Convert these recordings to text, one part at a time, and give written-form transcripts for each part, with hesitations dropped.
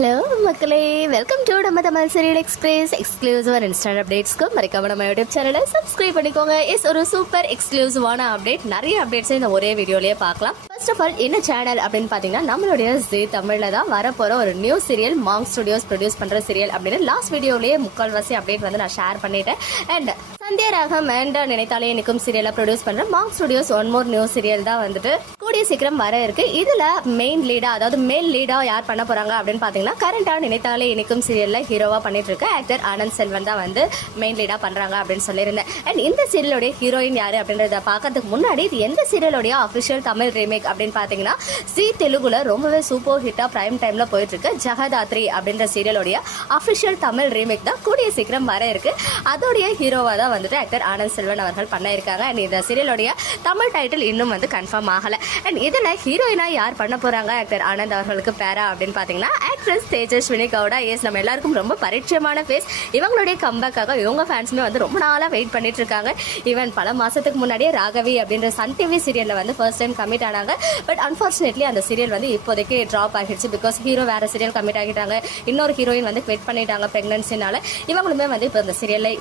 Hello மக்களே, welcome to நம்ம Tamil serial express exclusive and instant அப்டேட்ஸ்க்கு மறக்காம நம்ம யூடியூப் சேனலை சப்ஸ்கிரைப் பண்ணிக்கோங்க. ஒரு சூப்பர் எக்ஸ்க்ளூசிவான அப்டேட், நிறைய அப்டேட்ஸை இந்த ஒரே வீடியோலயே பார்க்கலாம். ஃபர்ஸ்ட் ஆஃப் ஆல் என்ன சேனல் அப்படின்னு பார்த்தீங்கன்னா, நம்மளுடைய ஜீ தமிழில் தான் வரப்போகிற ஒரு new serial Monk studios produce பண்ணுற சீரியல் அப்படின்னு லாஸ்ட் வீடியோலேயே முக்கால்வாசி அப்டேட் வந்து நான் ஷேர் பண்ணிட்டேன். அண்ட் சந்தியா ராகம் அண்ட் நினைத்தாலே எனக்கும் சீரியலை ப்ரொடியூஸ் பண்ணுற Monk studios one more new serial தான் வந்துட்டு கூடிய சீக்கிரம் வர இருக்கு. இதுல மெயின் லீடா, அதாவது மேல் லீடா யார் பண்ண போறாங்க அப்படின்னு பாத்தீங்கன்னா, கரண்டா நினைத்தாலே இனிக்கும் சீரியல்ல ஹீரோவா பண்ணிட்டு இருக்க ஆக்டர் ஆனந்த் செல்வன் தான் வந்து மெயின் லீடா பண்றாங்க அப்படின்னு சொல்லியிருந்தேன். அண்ட் இந்த சீரியலோட ஹீரோயின் யாரு அப்படின்றத பாக்கிறதுக்கு முன்னாடி, இது எந்த சீரியலோடைய அபிஷியல் தமிழ் ரீமேக் அப்படின்னு பாத்தீங்கன்னா, ஜீ தெலுங்குல ரொம்பவே சூப்பர் ஹிட்டா பிரைம் டைம்ல போயிட்டு இருக்கு ஜெகதாத்ரி அப்படின்ற சீரியலோடைய அபிஷியல் தமிழ் ரீமேக் தான் கூடிய சீக்கிரம் வர இருக்கு. அதோடைய ஹீரோவா தான் வந்துட்டு ஆக்டர் ஆனந்த் செல்வன் அவர்கள் பண்ண இருக்காங்க. அண்ட் இந்த சீரியலோடைய தமிழ் டைட்டில் இன்னும் வந்து கன்ஃபார்ம் ஆகல. அண்ட் இதில் ஹீரோயினா யார் பண்ண போறாங்க ஆக்டர் ஆனந்த் அவர்களுக்கு பேரா அப்படின்னு பார்த்தீங்கன்னா, ஆக்ட்ரஸ் தேஜஸ்வினி கவுடா. எஸ், நம்ம எல்லாருக்கும் ரொம்ப பரிச்சயமான ஃபேஸ். இவங்களுடைய கம்பேக்காக இவங்க ஃபேன்ஸுமே வந்து ரொம்ப நாளாக வெயிட் பண்ணிட்டு இருக்காங்க. ஈவன் பல மாசத்துக்கு முன்னாடியே ராகவி அப்படின்ற சன் டிவி சீரியலில் வந்து ஃபர்ஸ்ட் டைம் கமிட் ஆனாங்க. பட் அன்ஃபார்ச்சுனேட்லி அந்த சீரியல் வந்து இப்போதைக்கு ட்ராப் ஆகிடுச்சு. பிகாஸ் ஹீரோ வேற சீரியல் கமிட் ஆகிட்டாங்க. இன்னொரு ஹீரோயின் வந்து குவிட் பண்ணிட்டாங்க பிரெக்னன்சினால. இவங்களுமே வந்து இப்போ இந்த சீரியல்ல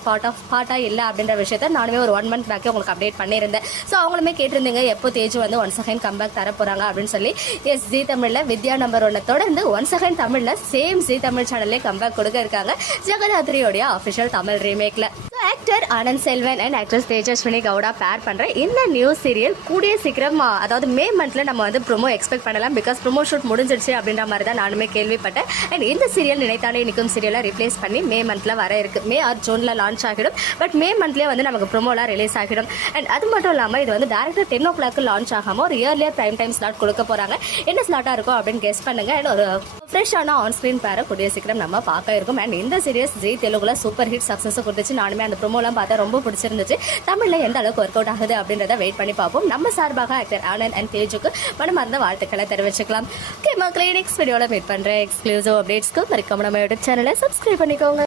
பார்ட்டா இல்லை அப்படின்ற விஷயத்த நானுமே ஒரு 1 மந்த் பேக்கே உங்களுக்கு அப்டேட் பண்ணியிருந்தேன். ஸோ அவங்களுமே கேட்டிருந்தீங்க எப்போ தேஜு வந்து ஒன்ஸ் அகைன் கம்பேக் தர போறாங்க அப்படின்னு சொல்லி. எஸ், ஜீ தமிழ்ல வித்யா நம்பர் 1 தொடர்ந்து ஒன்ஸ் அகைன் தமிழ்ல சேம் ஜீ தமிழ் சேனல்லே கம்பேக் கொடுக்க இருக்காங்க ஜெகதாத்ரியோடைய அபிஷியல் தமிழ் ரீமேக்ல. Actor Anand Selvan and actress Tejaswini Gowda pair பண்ற இந்த நியூ சீரியல் கூடிய சீக்கிரம், அதாவது மே மந்த்ல நம்ம வந்து ப்ரோமோ எக்ஸ்பெக்ட் பண்ணலாம். பிகாஸ் ப்ரோமோ ஷூட் முடிஞ்சிருச்சு அப்படின்ற மாதிரி தான் நானுமே கேள்விப்பட்டேன். அண்ட் இந்த சீரியல் நினைத்தாலே நிற்கும் சீரியலை ரிப்ளேஸ் பண்ணி மே மந்த்ல வர இருக்கு. மே ஆர் ஜூன்ல லான்ச் ஆகிடும். பட் மே மந்த்லேயே வந்து நமக்கு ப்ரோமோலாம் ரிலீஸ் ஆகிடும். அண்ட் அது மட்டும் இல்லாமல் இது வந்து டேரக்டர் 10 o'clock லான்ச் ஆகாம ஒரு இயர்லியர் பிரைம் டைம் ஸ்லாட் கொடுக்க போறாங்க. என்ன ஸ்லாட்டா இருக்கும் அப்படின்னு கெஸ் பண்ணுங்க. அண்ட் ஒரு ஃப்ரெஷ்ஷான ஆன் ஸ்கிரீன் பேரை கூடிய சீக்கிரம் நம்ம பார்க்க இருக்கும். அண்ட் இந்த சீரியஸ் ஜீ தெலுங்குல சூப்பர் ஹிட் சக்ஸஸ் கொடுத்துச்சு. நானுமே அந்த ப்ரோமோலாம் பார்த்தா ரொம்ப பிடிச்சிருந்துச்சு. தமிழ்ல எந்த அளவுக்கு ஒர்க் அவுட் ஆகுது அப்படின்றத வெயிட் பண்ணி பார்ப்போம். நம்ம சார்பாக ஆக்டர் ஆனந்த் அண்ட் தேஜுக்கு மனமார்ந்த வாழ்த்துக்களை தெரிவிச்சுக்கலாம். ஓகே மக்களே, நெக்ஸ்ட் வீடியோல மீட் பண்றேன். எக்ஸ்க்ளூசிவ் அப்டேட்ஸ்க்கு மறக்காம நம்ம யூடியூப் சேனலை சப்ஸ்கிரைப் பண்ணிக்கோங்க.